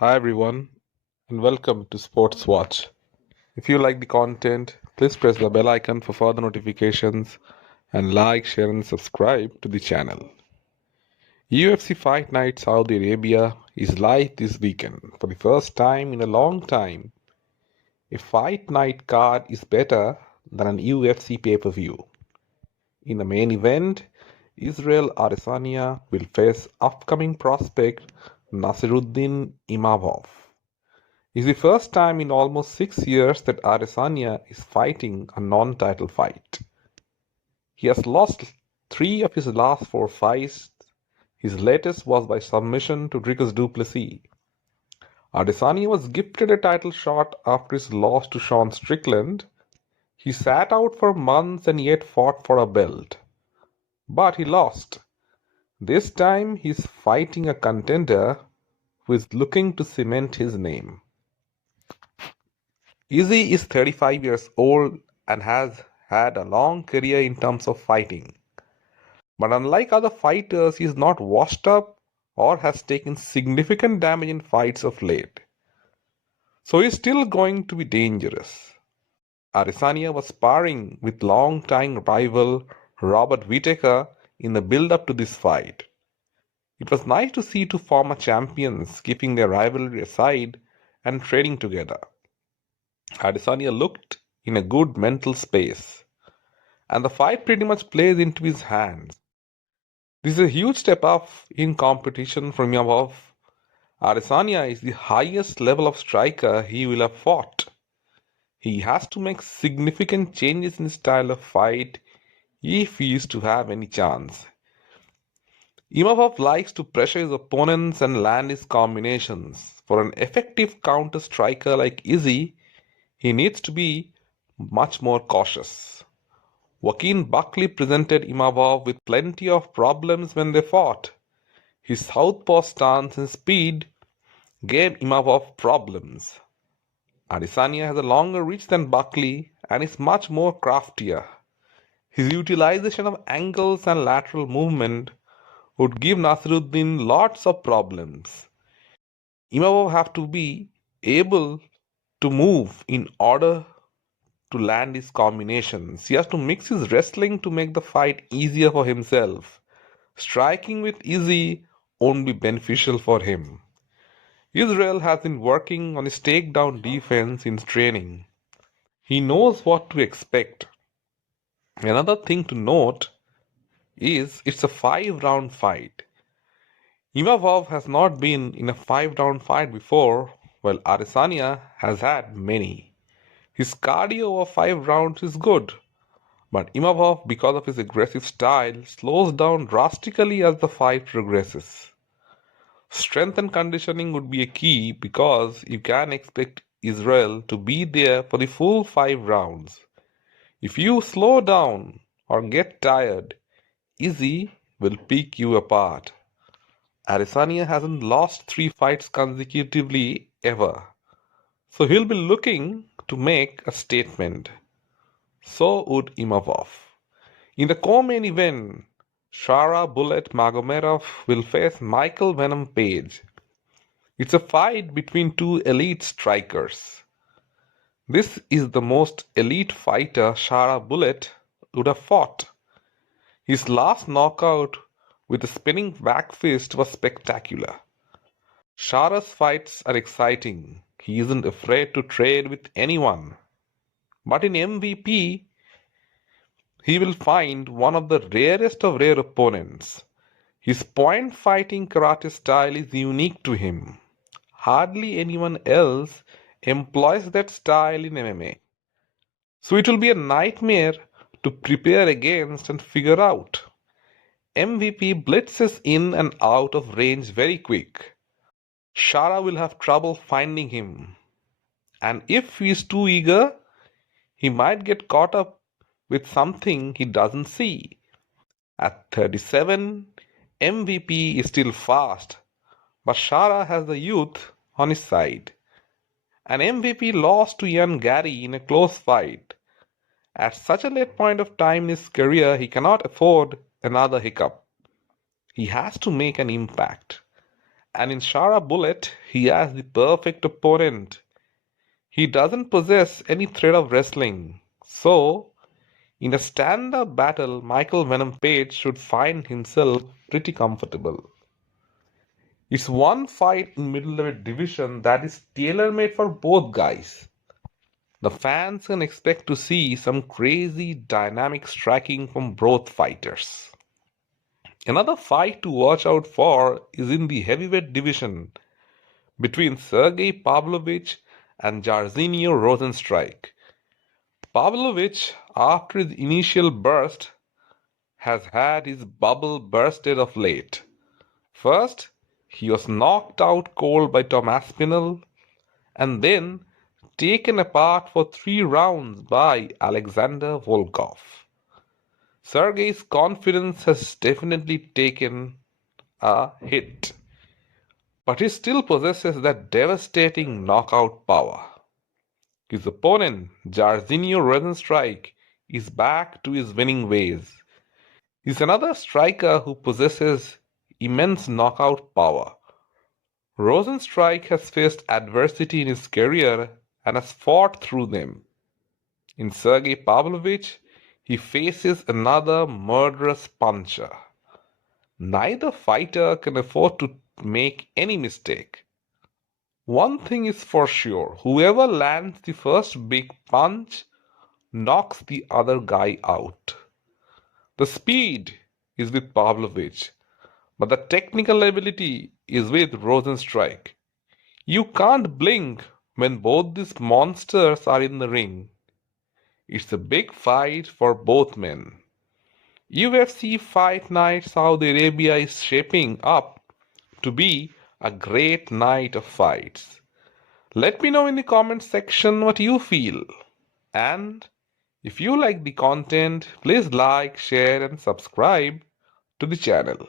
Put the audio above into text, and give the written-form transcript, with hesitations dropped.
Hi everyone, and welcome to Sports Watch. If you like the content, please press the bell icon for further notifications and like, share, and subscribe to the channel. UFC Fight Night Saudi Arabia is live this weekend. For the first time in a long time, a fight night card is better than an UFC pay-per-view. In the main event, Israel Adesanya will face upcoming prospect Nassourdine Imavov. It's the first time in almost 6 years that Adesanya is fighting a non-title fight. He has lost 3 of his last 4 fights. His latest was by submission to Dricus du Plessis. Adesanya was gifted a title shot after his loss to Sean Strickland. He sat out for months and yet fought for a belt. But he lost. This time he's fighting a contender who is looking to cement his name. Izzy is 35 years old and has had a long career in terms of fighting. But unlike other fighters, he is not washed up or has taken significant damage in fights of late. So he's still going to be dangerous. Adesanya was sparring with long-time rival Robert Whittaker in the build-up to this fight. It was nice to see two former champions keeping their rivalry aside and training together. Adesanya looked in a good mental space, and the fight pretty much plays into his hands. This is a huge step up in competition from Imavov. Adesanya is the highest level of striker he will have fought. He has to make significant changes in his style of fight if he is to have any chance. Imavov likes to pressure his opponents and land his combinations. For an effective counter striker like Izzy, he needs to be much more cautious. Joaquin Buckley presented Imavov with plenty of problems when they fought. His southpaw stance and speed gave Imavov problems. Adesanya has a longer reach than Buckley and is much more craftier. His utilization of angles and lateral movement would give Nasruddin lots of problems. Imavov have to be able to move in order to land his combinations. He has to mix his wrestling to make the fight easier for himself. Striking with Izzy won't be beneficial for him. Israel has been working on his takedown defense in training. He knows what to expect. Another thing to note is it's a 5 round fight. Imavov has not been in a 5 round fight before, while Adesanya has had many. His cardio over 5 rounds is good, but Imavov, because of his aggressive style, slows down drastically as the fight progresses. Strength and conditioning would be a key because you can expect Israel to be there for the full 5 rounds. If you slow down or get tired, Izzy will pick you apart. Adesanya hasn't lost 3 fights consecutively ever, so he'll be looking to make a statement. So would Imavov. In the co-main event, Shara Bullet Magomedov will face Michael Venom Page. It's a fight between two elite strikers. This is the most elite fighter Shara Bullet would have fought. His last knockout with a spinning back fist was spectacular. Shara's fights are exciting. He isn't afraid to trade with anyone. But in MVP, he will find one of the rarest of rare opponents. His point fighting karate style is unique to him. Hardly anyone else employs that style in MMA. So it will be a nightmare to prepare against and figure out. MVP blitzes in and out of range very quick. Shara will have trouble finding him. And if he is too eager, he might get caught up with something he doesn't see. At 37, MVP is still fast, but Shara has the youth on his side. An MVP lost to Ian Gary in a close fight. At such a late point of time in his career, he cannot afford another hiccup. He has to make an impact. And in Shara Bullet, he has the perfect opponent. He doesn't possess any threat of wrestling. So, in a stand-up battle, Michael Venom Page should find himself pretty comfortable. It's one fight in middleweight division that is tailor-made for both guys. The fans can expect to see some crazy dynamic striking from both fighters. Another fight to watch out for is in the heavyweight division between Sergei Pavlovich and Jarzinho Rosenstruik. Pavlovich, after his initial burst, has had his bubble bursted of late. First, he was knocked out cold by Tom Aspinall and then taken apart for 3 rounds by Alexander Volkov. Sergei's confidence has definitely taken a hit, but he still possesses that devastating knockout power. His opponent, Jarzinho Rosenstruik, is back to his winning ways. He's another striker who possesses immense knockout power. Rosenstruik has faced adversity in his career and has fought through them. In Sergei Pavlovich, he faces another murderous puncher. Neither fighter can afford to make any mistake. One thing is for sure, whoever lands the first big punch knocks the other guy out. The speed is with Pavlovich, but the technical ability is with Rosenstruik. You can't blink when both these monsters are in the ring. It's a big fight for both men. UFC Fight Night Saudi Arabia is shaping up to be a great night of fights. Let me know in the comment section what you feel. And if you like the content, please like, share and subscribe to the channel.